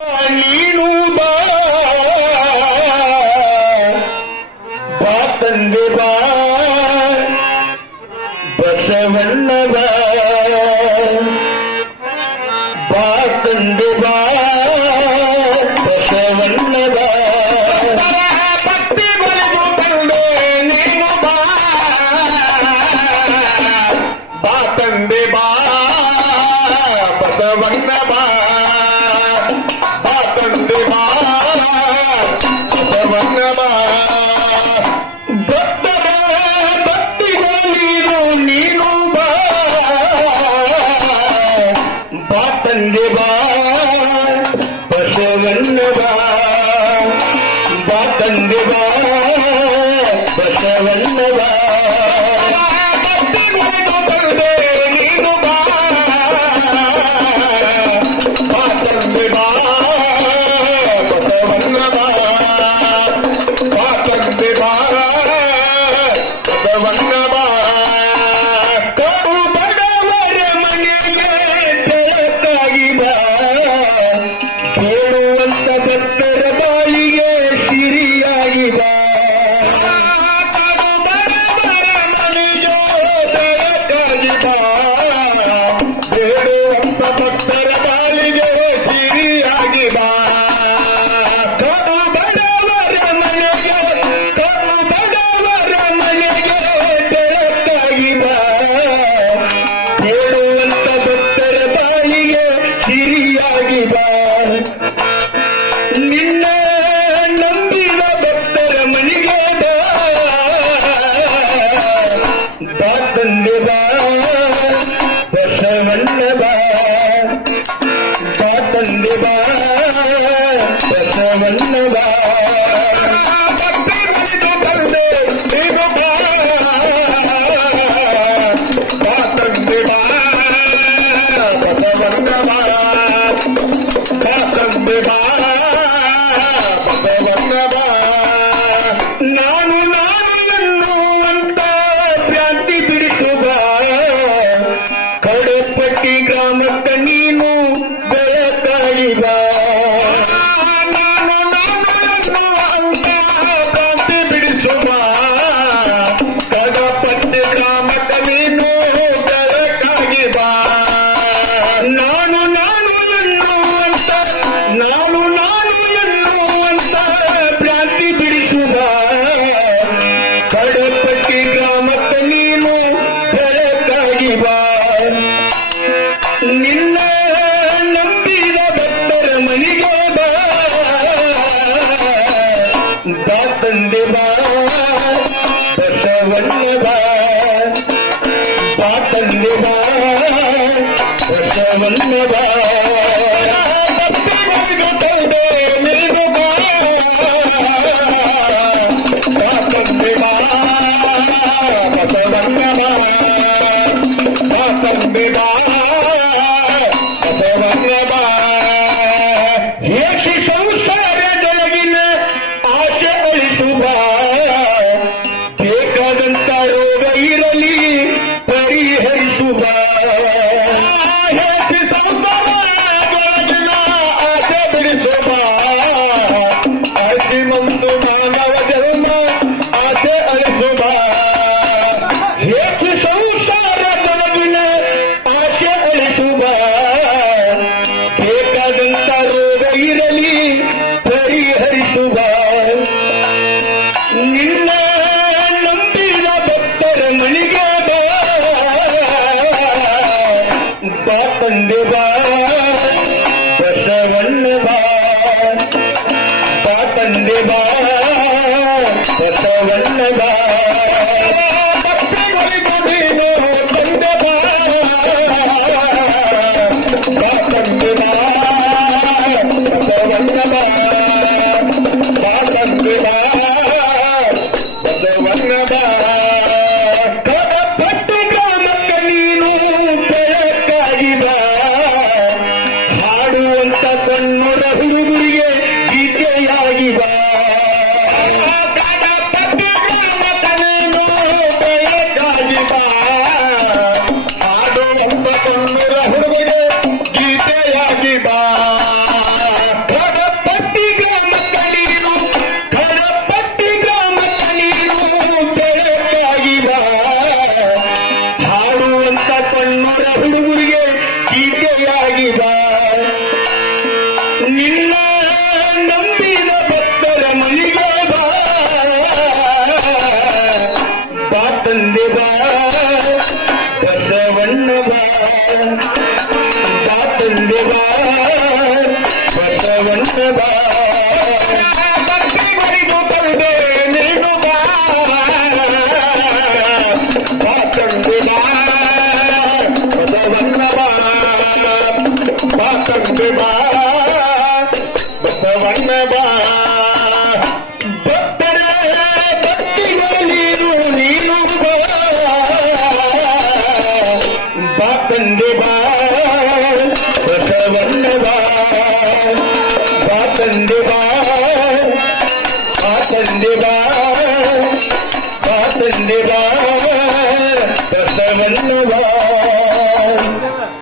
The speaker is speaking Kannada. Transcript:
ನೀನು ಬಾ ಬಾ ತಂದೆ ಬಾ ಬಸವಣ್ಣ ಬಾ ಬಾ ತಂದೆ ಬಾ ಬಸವಣ್ಣ ಬಾ ಭಕ್ತಿ ಬಲಿದು ತಂದೆ ನೀನು ಬಾ ಬಾ ತಂದೆ ಬಾ ಬಸವಣ್ಣ ಬಾ ತಂದೆ ಬಾ ಬಸವಣ್ಣ ಬಾ ಬಾ ತಂದೆ ಬಾ ಬಸವಣ್ಣ ಬಾ ಭಕ್ತಿ ಬಲಿದು ತಂದೆ ನೀನು ಬಾ ಬಾ ತಂದೆ ಬಾ ಬಸವಣ್ಣ ಬಾ ಬಾ ತಂದೆ ಬಾ ಬಸವಣ್ಣ ಬಾ ಕೇಳುವಂತ ಭಕ್ತರ ಬಾಯಿಗೆ ಸಿರಿಯಾಗಿ ಬಾ ಬೆಳಕಾಗಿ ಬಾ ಬೇಡುವಂತ ಭಕ್ತರ ಬಾಯಿಗೆ ಸಿರಿಯಾಗಿ ಬಾ ಕಡು ಬಡವರ ಮನೆಗೆ ಬೆಳಕಾಗಿ ಬಾ ಕೇಳುವಂತ ಭಕ್ತರ ಬಾಯಿಗೆ ಸಿರಿಯಾಗಿ ಬಾ ನಿನ್ನ ನಂಬಿದ ಭಕ್ತರ ಮನೆಗೆ ಬಾ ಬಾ ತಂದೆ ಬಾ ಬಸವಣ್ಣ ಬಾ ಬಾ ತಂದೆ ಬಾ ಬಸವಣ್ಣ ಬಾ ಭಕ್ತಿ ಬಲಿದು ತಂದೆ ನೀನು ಬಾ ಬಾ ತಂದೆ ಬಾ ಬಸವಣ್ಣ ಬಾ ಬಾ ತಂದೆ ಬಾ ಬಸವಣ್ಣ ಬಾ ನಾನು ಎನ್ನುವಂತ ಭ್ರಾಂತಿ ಬಿಡಿಸು ಬಾ ಕಡಪಟ್ಟಿ ಗ್ರಾಮಕ್ಕ ನೀನು ಬೆಳಕಾಗಿ ಬಾ ನಾನು ಎನ್ನುವಂತ ಭ್ರಾಂತಿ ಬಿಡಿಸು ಬಾ ಕಡಪಟ್ಟಿ ಗ್ರಾಮಕ್ಕ ನೀನು ಬೆಳಕಾಗಿ ಬಾ ನಾನು ಎನ್ನುವಂತ ಭ್ರಾಂತಿ ಬಿಡಿಸು ಬಾ ಕಡಪಟ್ಟಿ ಗ್ರಾಮಕ್ಕ ನೀನು ಬೆಳಕಾಗಿ ಬಾ ನಿನ್ನ ನಂಬಿದ ಭಕ್ತರ ಮನೆಗೆ ಬಾ ಬಾ ತಂದೆ ಬಾ ಬಸವಣ್ಣ ಬಾ ಬಾ ತಂದೆ ಬಾ ಬಸವಣ್ಣ ಬಾ ಭಕ್ತಿ ಬಲಿದು ತಂದೆ ನೀನು ಬಾ ಬಾ ತಂದೆ ಬಾ ಬಸವಣ್ಣ ಬಾ ಬಾ ತಂದೆ ಬಾ ಬಸವಣ್ಣ ಬಾ ಹೇಸಿ ಸಂಸಾರ ಜಲಗಿನ ಆಸೆ ಅಳಿಸು ಬಾ ಬೇಕಾದಂತ ರೋಗ ಇರಲಿ ಪರಿಹರಿಸು ಬಾ ಹೇಸಿ ಸಂಸಾರ ನಿನ್ನ ನಂಬಿದ ಭಕ್ತರ ಮನೆಗೆ ಬಾ ಬಾ ತಂದೆ ಬಾ ಬಸವಣ್ಣ ಬಾ ಬಾ ತಂದೆ ಬಾ ಬಸವಣ್ಣ ಬಾ ಭಕ್ತಿ ಮರಿದು ತಂದೆ ನೀನು ಬಾ ಬಾ ತಂದೆ ಬಾ ಬಸವಣ್ಣ ಬಾ ಬಾ ತಂದೆ ಬಾ ಬಸವಣ್ಣ ಬಾ ಭಕ್ತರ ಭಕ್ತಿಗಳಲ್ಲಿರು ನೀನು ಬಾ ಬಾ ತಂದೆ ಬಾ ಬಸವಣ್ಣ ಬಾ ಬಾ ತಂದೆ ಬಾ ಬಾ ತಂದೆ ಬಾ ಬಾ ತಂದೆ ಬಾ ಬಸವಣ್ಣ ಬಾ